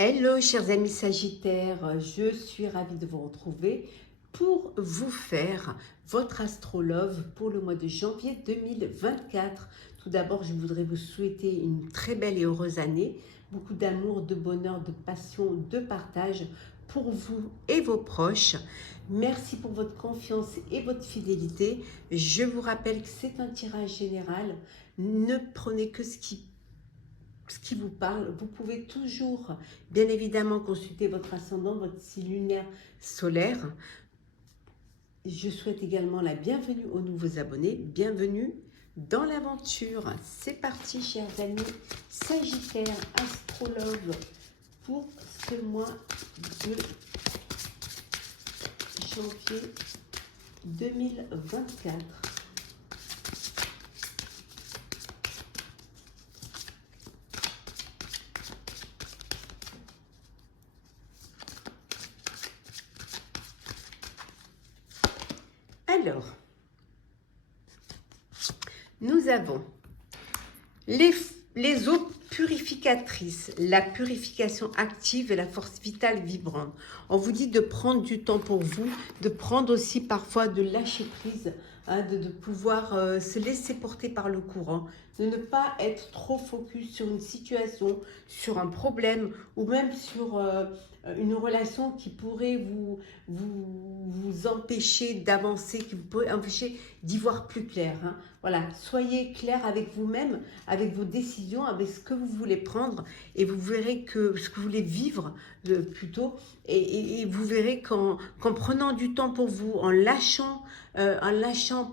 Hello chers amis Sagittaires, je suis ravie de vous retrouver pour vous faire votre astrologue pour le mois de janvier 2024. Tout d'abord, je voudrais vous souhaiter une très belle et heureuse année, beaucoup d'amour, de bonheur, de passion, de partage pour vous et vos proches. Merci pour votre confiance et votre fidélité. Je vous rappelle que c'est un tirage général. Ne prenez que ce qui vous parle. Vous pouvez toujours, bien évidemment, consulter votre ascendant, votre signe lunaire solaire. Je souhaite également la bienvenue aux nouveaux abonnés. Bienvenue dans l'aventure. C'est parti, chers amis Sagittaires, astrologues, pour ce mois de janvier 2024. Alors, nous avons les eaux purificatrices, la purification active et la force vitale vibrante. On vous dit de prendre du temps pour vous, de prendre aussi parfois de lâcher prise, hein, de pouvoir se laisser porter par le courant, de ne pas être trop focus sur une situation, sur un problème ou même sur une relation qui pourrait vous empêcher d'avancer, qui vous pourrait empêcher d'y voir plus clair. Hein. Voilà, soyez clair avec vous-même, avec vos décisions, avec ce que vous voulez prendre et vous verrez que ce que vous voulez vivre plutôt et vous verrez qu'en prenant du temps pour vous, en lâchant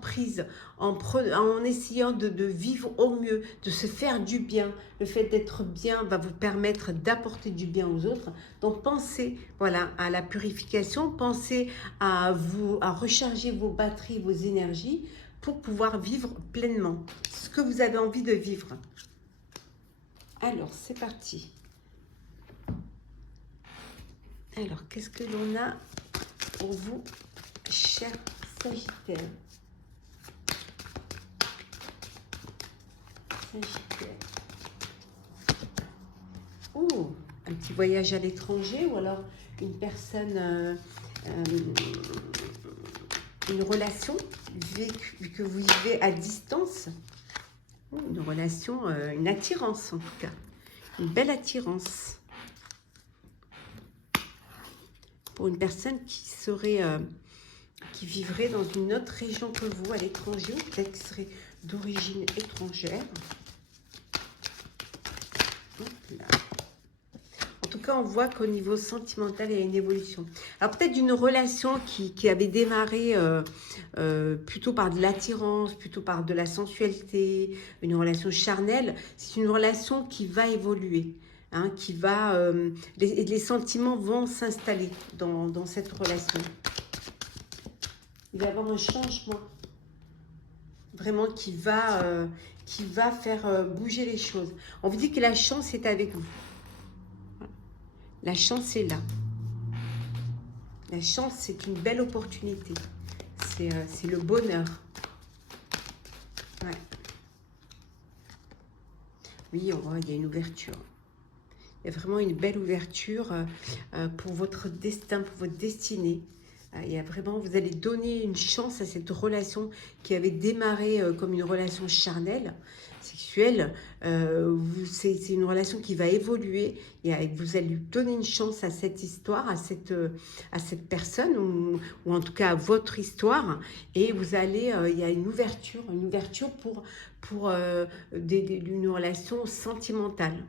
prise, en essayant de vivre au mieux, de se faire du bien. Le fait d'être bien va vous permettre d'apporter du bien aux autres. Donc pensez voilà, à la purification, pensez à recharger vos batteries, vos énergies pour pouvoir vivre pleinement ce que vous avez envie de vivre. Alors, c'est parti. Alors, qu'est-ce que l'on a pour vous, chers Sagittaires? Oh, un petit voyage à l'étranger ou alors une personne, une relation que vous vivez à distance. Oh, une relation, une attirance en tout cas. Une belle attirance. Pour une personne qui vivrait dans une autre région que vous, à l'étranger, ou peut-être qui serait d'origine étrangère. En tout cas, on voit qu'au niveau sentimental, il y a une évolution. Alors peut-être d'une relation qui avait démarré plutôt par de l'attirance, plutôt par de la sensualité, une relation charnelle. C'est une relation qui va évoluer. Hein, les sentiments vont s'installer dans cette relation. Il va y avoir un changement vraiment qui va faire bouger les choses. On vous dit que la chance est avec vous. La chance est là. La chance, c'est une belle opportunité. C'est le bonheur. Ouais. Oui, on voit, il y a une ouverture. Il y a vraiment une belle ouverture pour votre destin, pour votre destinée. Il y a vraiment, vous allez donner une chance à cette relation qui avait démarré comme une relation charnelle, sexuelle. C'est une relation qui va évoluer et vous allez donner une chance à cette histoire, à cette personne ou en tout cas à votre histoire. Et vous allez, il y a une ouverture pour une relation sentimentale.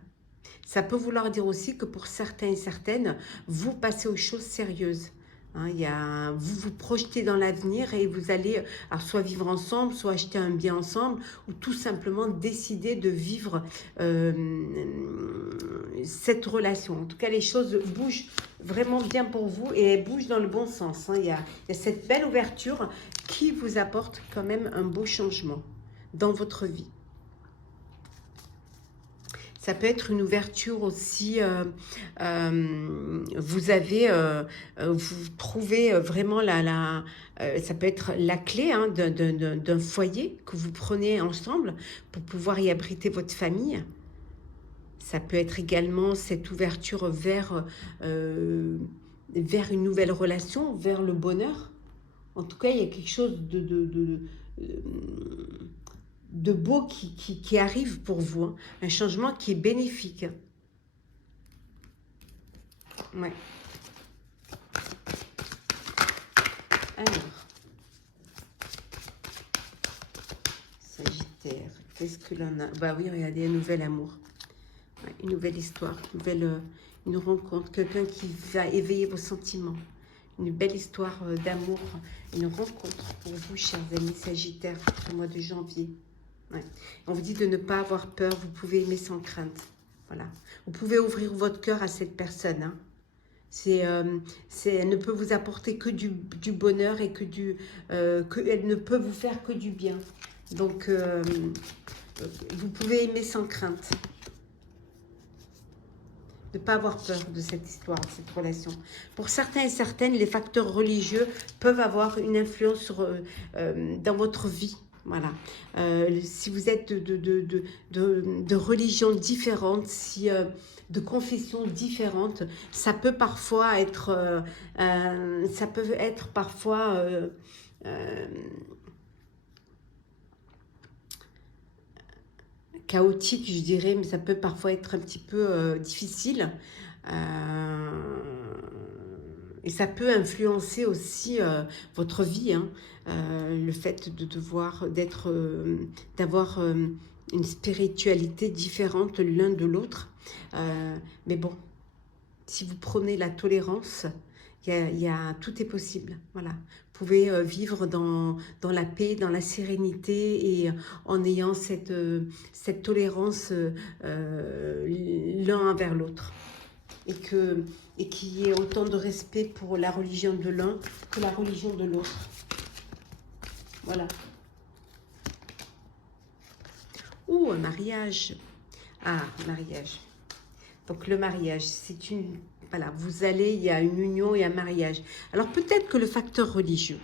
Ça peut vouloir dire aussi que pour certains et certaines, vous passez aux choses sérieuses. Hein, vous vous projetez dans l'avenir et vous allez alors, soit vivre ensemble, soit acheter un bien ensemble, ou tout simplement décider de vivre cette relation. En tout cas, les choses bougent vraiment bien pour vous et elles bougent dans le bon sens. Hein. Il y a cette belle ouverture qui vous apporte quand même un beau changement dans votre vie. Ça peut être une ouverture aussi, vous trouvez vraiment ça peut être la clé hein, d'un foyer que vous prenez ensemble pour pouvoir y abriter votre famille. Ça peut être également cette ouverture vers une nouvelle relation, vers le bonheur. En tout cas, il y a quelque chose de beau qui arrive pour vous, hein. Un changement qui est bénéfique. Ouais. Alors, Sagittaire, qu'est-ce que l'on a? Bah oui, regardez, un nouvel amour. Ouais, une nouvelle histoire, une rencontre, quelqu'un qui va éveiller vos sentiments. Une belle histoire d'amour, une rencontre pour vous, chers amis Sagittaires, pour le mois de janvier. Ouais. On vous dit de ne pas avoir peur, vous pouvez aimer sans crainte. Voilà. Vous pouvez ouvrir votre cœur à cette personne, hein. Elle ne peut vous apporter que du bonheur et elle ne peut vous faire que du bien. Donc, vous pouvez aimer sans crainte. Ne pas avoir peur de cette histoire, de cette relation. Pour certains et certaines, les facteurs religieux peuvent avoir une influence dans votre vie. Voilà. Si vous êtes de religions différentes, de confessions différentes, ça peut parfois être, chaotique, je dirais, mais ça peut parfois être un petit peu difficile. Et ça peut influencer aussi votre vie, hein. Le fait d'avoir une spiritualité différente l'un de l'autre. Mais bon, si vous prenez la tolérance, tout est possible. Voilà. Vous pouvez vivre dans la paix, dans la sérénité et en ayant cette tolérance l'un envers l'autre. Et qu'il y ait autant de respect pour la religion de l'un que la religion de l'autre. Voilà. Ouh, un mariage. Ah, mariage. Donc le mariage, c'est une... Voilà, il y a une union et un mariage. Alors peut-être que le facteur religieux,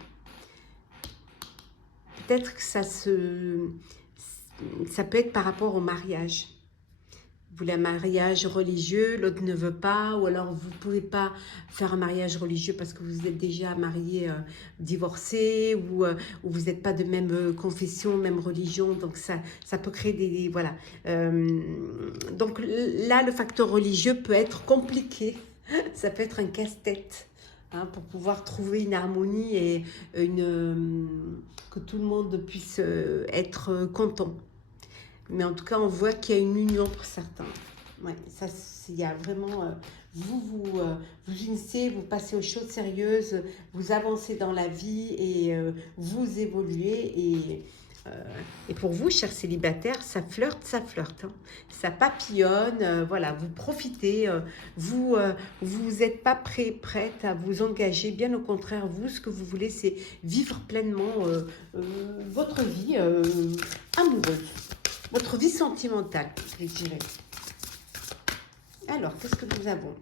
peut-être que ça peut être par rapport au mariage. Vous voulez un mariage religieux, l'autre ne veut pas, ou alors vous ne pouvez pas faire un mariage religieux parce que vous êtes déjà marié, divorcé, ou vous n'êtes pas de même confession, même religion, donc ça peut créer des... Voilà. Donc là, le facteur religieux peut être compliqué, ça peut être un casse-tête, hein, pour pouvoir trouver une harmonie et que tout le monde puisse être content. Mais en tout cas, on voit qu'il y a une union pour certains. Ouais, ça, il y a vraiment... vous unissez, vous passez aux choses sérieuses, vous avancez dans la vie et vous évoluez. Et pour vous, chers célibataires, ça flirte, hein. Ça papillonne, voilà, vous profitez, vous n'êtes pas prête à vous engager, bien au contraire, vous, ce que vous voulez, c'est vivre pleinement votre vie amoureuse. Votre vie sentimentale, je dirais. Alors, qu'est-ce que nous avons?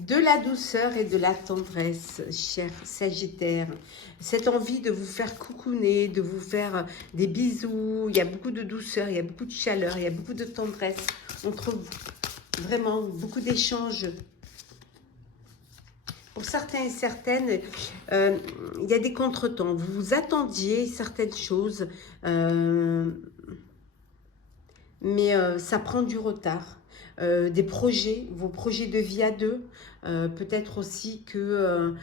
De la douceur et de la tendresse, cher Sagittaire. Cette envie de vous faire coucouner, de vous faire des bisous. Il y a beaucoup de douceur, il y a beaucoup de chaleur, il y a beaucoup de tendresse entre vous. Vraiment, beaucoup d'échanges. Pour certains et certaines, il y a des contretemps. Vous vous attendiez certaines choses, mais ça prend du retard. Des projets, vos projets de vie à deux, peut-être aussi que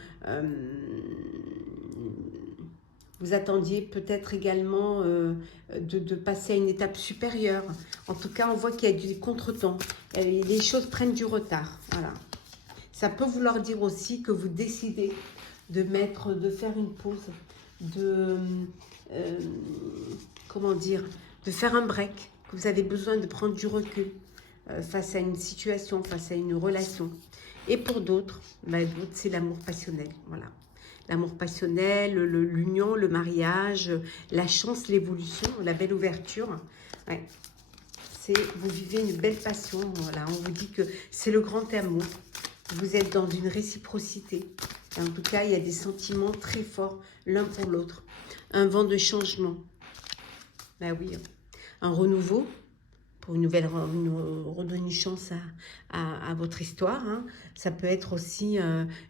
vous attendiez peut-être également de passer à une étape supérieure. En tout cas, on voit qu'il y a du contretemps. Les choses prennent du retard. Voilà. Ça peut vouloir dire aussi que vous décidez de faire une pause, comment dire, de faire un break, que vous avez besoin de prendre du recul face à une situation, face à une relation. Et pour d'autres, c'est l'amour passionnel. Voilà. L'amour passionnel, l'union, le mariage, la chance, l'évolution, la belle ouverture. Ouais. Vous vivez une belle passion. Voilà. On vous dit que c'est le grand amour. Vous êtes dans une réciprocité. En tout cas, il y a des sentiments très forts l'un pour l'autre. Un vent de changement. Ben oui, un renouveau pour redonner une chance à votre histoire. Hein. Ça peut être aussi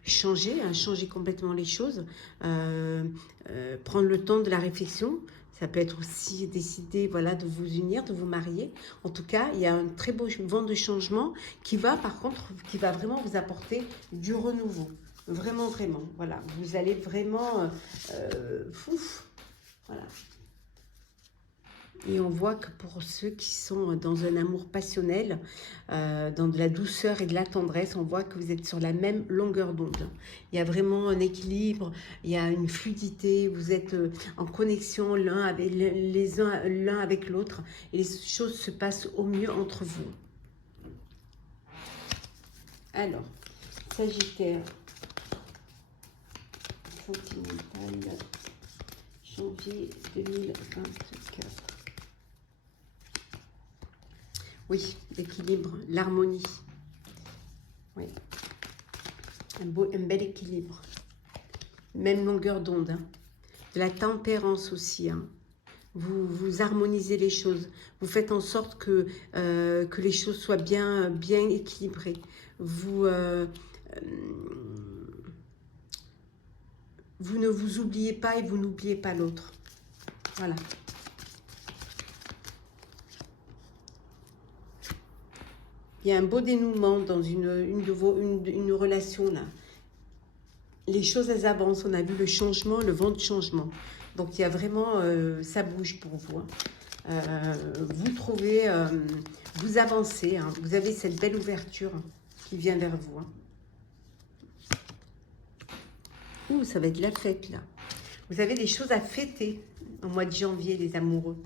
changer, hein, changer complètement les choses, prendre le temps de la réflexion. Ça peut être aussi décider, voilà, de vous unir, de vous marier. En tout cas, il y a un très beau vent de changement qui va, par contre, qui va vraiment vous apporter du renouveau. Vraiment, vraiment. Voilà, vous allez vraiment... voilà. Et on voit que pour ceux qui sont dans un amour passionnel, dans de la douceur et de la tendresse, on voit que vous êtes sur la même longueur d'onde. Il y a vraiment un équilibre, il y a une fluidité, vous êtes en connexion l'un avec l'autre et les choses se passent au mieux entre vous. Alors, Sagittaire, sentimental, janvier 2024. Oui, l'équilibre, l'harmonie. Oui. Un bel équilibre. Même longueur d'onde. Hein. De la tempérance aussi. Hein. Vous harmonisez les choses. Vous faites en sorte que les choses soient bien équilibrées. Vous ne vous oubliez pas et vous n'oubliez pas l'autre. Voilà. Il y a un beau dénouement dans une relation là. Les choses, elles avancent. On a vu le changement, le vent de changement. Donc, il y a vraiment... ça bouge pour vous. Hein. Vous trouvez... vous avancez. Hein. Vous avez cette belle ouverture qui vient vers vous. Hein. Ouh, ça va être la fête là. Vous avez des choses à fêter au mois de janvier, les amoureux.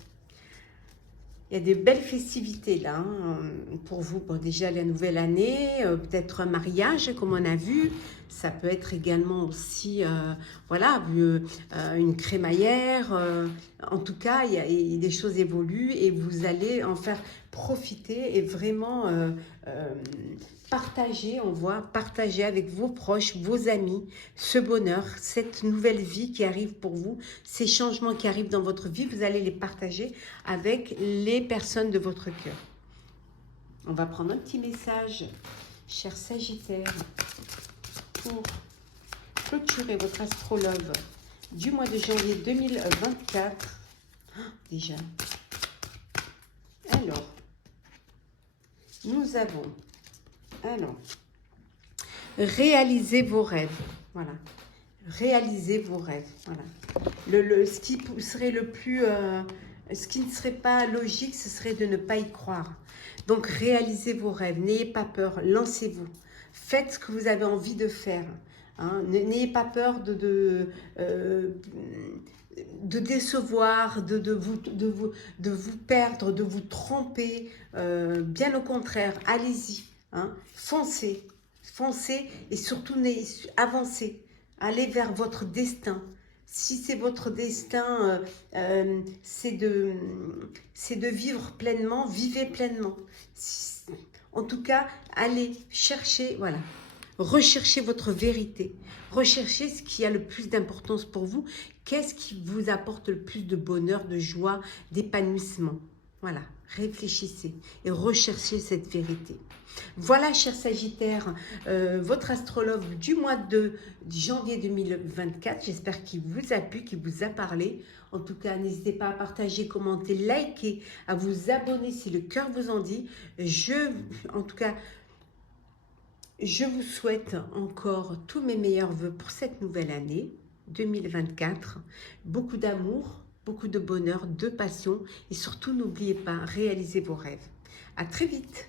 Il y a des belles festivités là, hein, pour vous. Bon, déjà la nouvelle année, peut-être un mariage comme on a vu. Ça peut être également aussi, voilà, une crémaillère. En tout cas, des choses évoluent et vous allez en faire profiter et vraiment partager, on voit, partager avec vos proches, vos amis, ce bonheur, cette nouvelle vie qui arrive pour vous, ces changements qui arrivent dans votre vie, vous allez les partager avec les personnes de votre cœur. On va prendre un petit message, cher Sagittaire, pour clôturer votre astrologue du mois de janvier 2024. Déjà. Alors, nous avons... Alors, réalisez vos rêves. Voilà. Réalisez vos rêves. Voilà. Ce qui serait le plus... ce qui ne serait pas logique, ce serait de ne pas y croire. Donc, réalisez vos rêves. N'ayez pas peur. Lancez-vous. Faites ce que vous avez envie de faire. Hein. N'ayez pas peur de décevoir, de vous perdre, de vous tromper. Bien au contraire, allez-y. Hein. Foncez, foncez et surtout avancez. Allez vers votre destin. Si c'est votre destin, c'est de vivre pleinement, vivez pleinement. En tout cas, allez chercher, voilà, recherchez votre vérité. Recherchez ce qui a le plus d'importance pour vous. Qu'est-ce qui vous apporte le plus de bonheur, de joie, d'épanouissement. Voilà, réfléchissez et recherchez cette vérité. Voilà, cher Sagittaire, votre astrologue du mois de janvier 2024. J'espère qu'il vous a plu, qu'il vous a parlé. En tout cas, n'hésitez pas à partager, commenter, liker, à vous abonner si le cœur vous en dit. En tout cas, je vous souhaite encore tous mes meilleurs vœux pour cette nouvelle année 2024. Beaucoup d'amour, beaucoup de bonheur, de passion et surtout n'oubliez pas, réalisez vos rêves. À très vite.